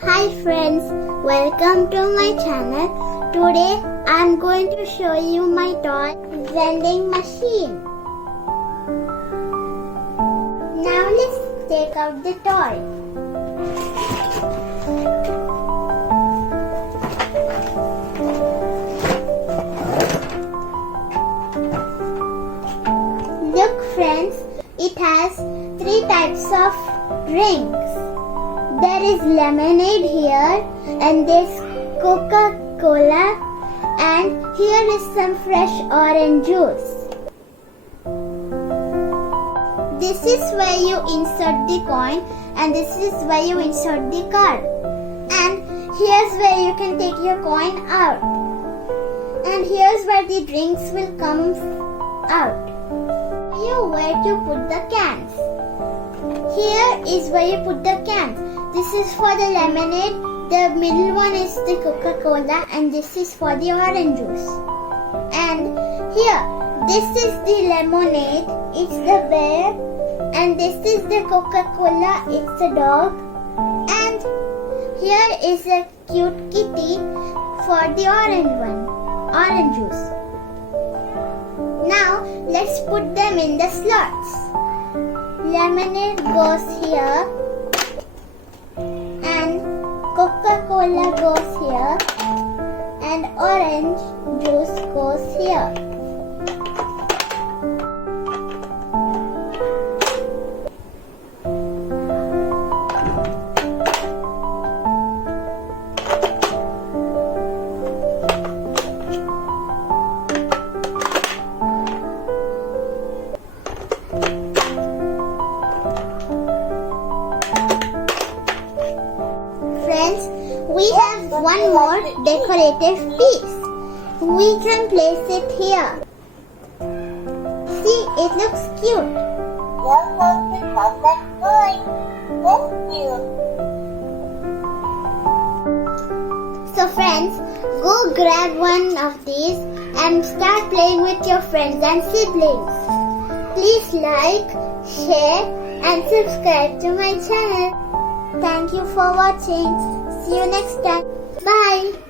Hi friends, welcome to my channel. Today I am going to show you my toy vending machine. Now let's take out the toy. Look friends, it has 3 types of drinks. There is lemonade here, and there's Coca-Cola, and here is some fresh orange juice. This is where you insert the coin, and this is where you insert the card. And here's where you can take your coin out. And here's where the drinks will come out. Where to put the cans. Here is where you put the cans. This is for the lemonade, the middle one is the Coca-Cola, and this is for the orange juice. And here, this is the lemonade, it's the bear, and this is the Coca-Cola, it's the dog. And here is a cute kitty for the orange juice. Now, let's put them in the slots. Lemonade goes here, and Coca-Cola goes here, and orange juice goes here. Friends, we have one more decorative piece. We can place it here. See, it looks cute. So friends, go grab one of these and start playing with your friends and siblings. Please like, share and subscribe to my channel. Thank you for watching. See you next time. Bye.